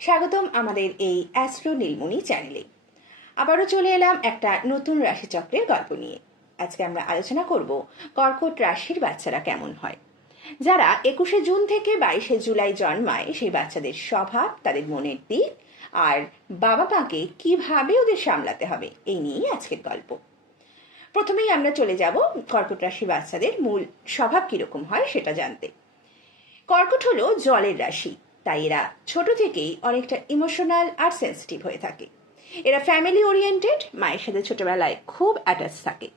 স্বাগতম আমাদের এই অ্যাস্ট্রো নীলমণি চ্যানেলে। আবারও চলে এলাম একটা নতুন রাশিচক্রের গল্প নিয়ে। আজকে আমরা আলোচনা করব কর্কট রাশির বাচ্চারা কেমন হয়। যারা একুশে জুন থেকে বাইশে জুলাই জন্মায়, সেই বাচ্চাদের স্বভাব, তাদের মনের দিক আর বাবা মাকে কীভাবে ওদের সামলাতে হবে, এই নিয়েই আজকের গল্প। প্রথমেই আমরা চলে যাব কর্কট রাশি বাচ্চাদের মূল স্বভাব কীরকম হয় সেটা জানতে। কর্কট হলো জলের রাশি। তাই এরা ছোট থেকেই অনেকটা ইমোশনাল আর সেন্সিটিভ হয়ে থাকে। এরা ফ্যামিলি ওরিয়েন্টেড মায়ের সাথে ছোটবেলায় খুব অ্যাটাচ থাকে।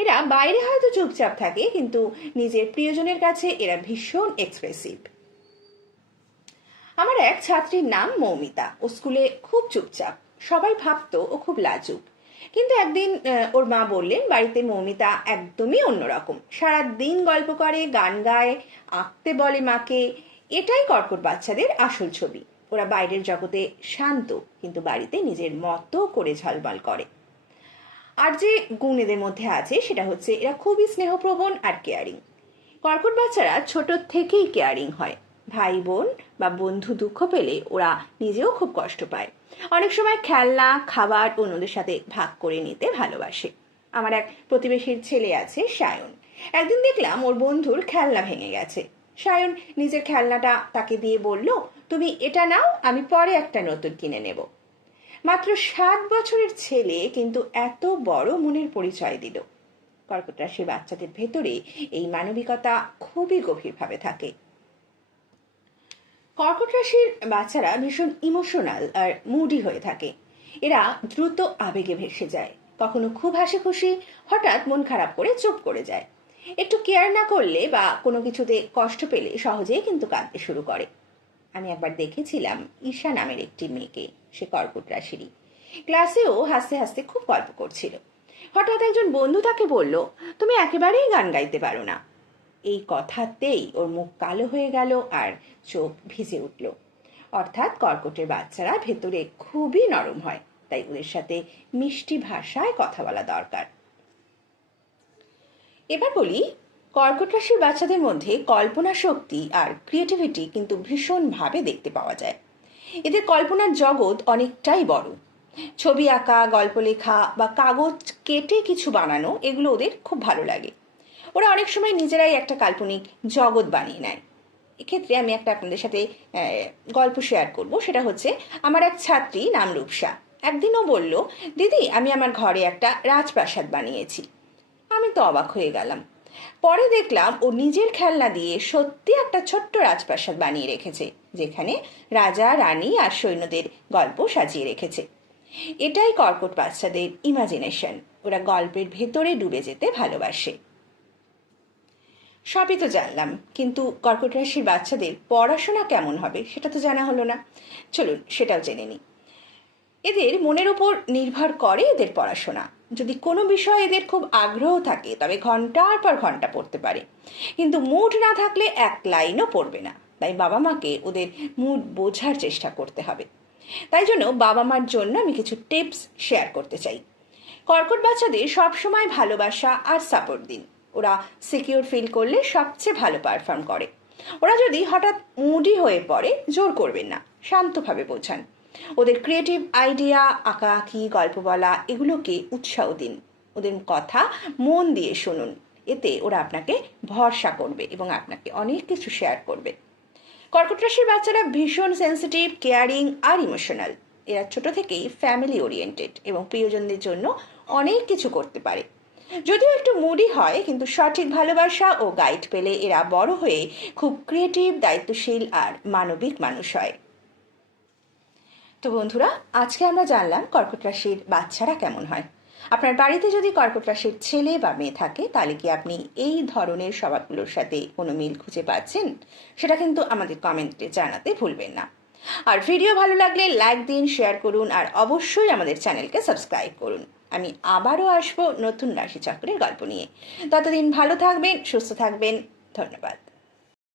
এরা বাইরে হয়তো চুপচাপ থাকে, কিন্তু নিজের প্রিয়জনের কাছে এরা ভীষণ এক্সপ্রেসিভ আমার এক ছাত্রীর নাম মৌমিতা। ও স্কুলে খুব চুপচাপ। সবাই ভাবতো ও খুব লাজুক। কিন্তু একদিন ওর মা বললেন, বাড়িতে মৌমিতা একদমই অন্যরকম। সারা দিন গল্প করে, গান গায়, আঁকতে বলে মাকে। এটাই কর্কট বাচ্চাদের আসল ছবি। ওরা বাইরের জগতে শান্ত, কিন্তু বাড়িতে নিজের মতো করে ঝলমল করে। আর যে গুণ এদের মধ্যে আছে, সেটা হচ্ছে এরা খুবই স্নেহপ্রবণ আর কেয়ারিং কর্কট বাচ্চারা ছোট থেকেই কেয়ারিং হয়। ভাই বোন বা বন্ধু দুঃখ পেলে ওরা নিজেও খুব কষ্ট পায়। অনেক সময় খেলনা, খাবার অন্যদের সাথে ভাগ করে নিতে ভালোবাসে। আমার এক প্রতিবেশীর ছেলে আছে, সায়ন। একদিন দেখলাম ওর বন্ধুর খেলনা ভেঙে গেছে। সায়ন নিজের খেলনাটা তাকে দিয়ে বলল, তুমি এটা নাও, আমি পরে একটা নতুন কিনে নেব। মাত্র সাত বছরের ছেলে কিন্তু এত বড় মনের পরিচয় দিল। কর্কট রাশির বাচ্চাদের ভেতরে এই মানবিকতা খুবই গভীরভাবে থাকে। কর্কট রাশির বাচ্চারা ভীষণ ইমোশনাল আর মুডি হয়ে থাকে। এরা দ্রুত আবেগে ভেসে যায়, কখনো খুব হাসি খুশি হঠাৎ মন খারাপ করে চুপ করে যায়। একটু কেয়ার না করলে বা কোনো কিছুতে কষ্ট পেলে সহজেই কিন্তু কাঁদতে শুরু করে। আমি একবার দেখেছিলাম ঈশা নামের একটি মেয়েকে, সে কর্কট রাশিরই। ক্লাসেও হাসতে হাসতে খুব গল্প করছিল। হঠাৎ একজন বন্ধু তাকে বলল, তুমি একেবারেই গান গাইতে পারো না। এই কথাতেই ওর মুখ কালো হয়ে গেল আর চোখ ভিজে উঠল। অর্থাৎ কর্কটের বাচ্চারা ভেতরে খুবই নরম হয়, তাই ওদের সাথে মিষ্টি ভাষায় কথা বলা দরকার। এবার বলি, কর্কট রাশির বাচ্চাদের মধ্যে কল্পনা শক্তি আর ক্রিয়েটিভিটি কিন্তু ভীষণভাবে দেখতে পাওয়া যায়। এদের কল্পনার জগৎ অনেকটাই বড়। ছবি আঁকা, গল্প লেখা বা কাগজ কেটে কিছু বানানো, এগুলো ওদের খুব ভালো লাগে। ওরা অনেক সময় নিজেরাই একটা কাল্পনিক জগৎ বানিয়ে নেয়। এক্ষেত্রে আমি একটা আপনাদের সাথে গল্প শেয়ার করব। সেটা হচ্ছে, আমার এক ছাত্রী নাম রূপসা। একদিনও বলল, দিদি, আমি আমার ঘরে একটা রাজপ্রাসাদ বানিয়েছি। আমি তো অবাক হয়ে গেলাম। পরে দেখলাম ও নিজের খেলনা দিয়ে সত্যি একটা ছোট্ট রাজপ্রাসাদ বানিয়ে রেখেছে, যেখানে রাজা, রানী আর সৈন্যদের গল্প সাজিয়ে রেখেছে। এটাই কর্কট বাচ্চাদের ইমাজিনেশন। ওরা গল্পের ভেতরে ডুবে যেতে ভালোবাসে। সবই তো জানলাম, কিন্তু কর্কট রাশির বাচ্চাদের পড়াশোনা কেমন হবে সেটা তো জানা হলো না। চলুন, সেটাও জেনে নিই। এদের মনের ওপর নির্ভর করে এদের পড়াশোনা। যদি কোনো বিষয়ে এদের খুব আগ্রহ থাকে, তবে ঘণ্টার পর ঘণ্টা পড়তে পারে। কিন্তু মুড না থাকলে এক লাইনও পড়বে না। তাই বাবা মাকে ওদের মুড বোঝার চেষ্টা করতে হবে। তাই জন্য বাবা মার জন্য আমি কিছু টিপস শেয়ার করতে চাই। কর্কট বাচ্চাদের সবসময় ভালোবাসা আর সাপোর্ট দিন। ওরা সিকিউর ফিল করলে সবচেয়ে ভালো পারফর্ম করে। ওরা যদি হঠাৎ মুডি হয়ে পড়ে, জোর করবেন না। শান্তভাবে বোঝান। ওদের ক্রিয়েটিভ আইডিয়া আঁকাআঁকি, গল্প বলা, এগুলোকে উৎসাহ দিন। ওদের কথা মন দিয়ে শুনুন। এতে ওরা আপনাকে ভরসা করবে এবং আপনাকে অনেক কিছু শেয়ার করবে। কর্কট রাশির বাচ্চারা ভীষণ সেন্সিটিভ কেয়ারিং আর ইমোশনাল এরা ছোট থেকেই ফ্যামিলি ওরিয়েন্টেড এবং প্রিয়জনদের জন্য অনেক কিছু করতে পারে। যদিও একটু মুডি হয়, কিন্তু সঠিক ভালোবাসা ও গাইড পেলে এরা বড় হয়ে খুব ক্রিয়েটিভ দায়িত্বশীল আর মানবিক মানুষ হয়। তো বন্ধুরা, আজকে আমরা জানলাম কর্কট রাশির বাচ্চারা কেমন হয়। আপনার বাড়িতে যদি কর্কট রাশির ছেলে বা মেয়ে থাকে, তাহলে কি আপনি এই ধরনের স্বভাবগুলোর সাথে কোনো মিল খুঁজে পাচ্ছেন? সেটা কিন্তু আমাদের কমেন্টে জানাতে ভুলবেন না। আর ভিডিও ভালো লাগলে লাইক দিন, শেয়ার করুন, আর অবশ্যই আমাদের চ্যানেলকে সাবস্ক্রাইব করুন। আমি আবারও আসব নতুন রাশিচক্রের গল্প নিয়ে। ততদিন ভালো থাকবেন, সুস্থ থাকবেন। ধন্যবাদ।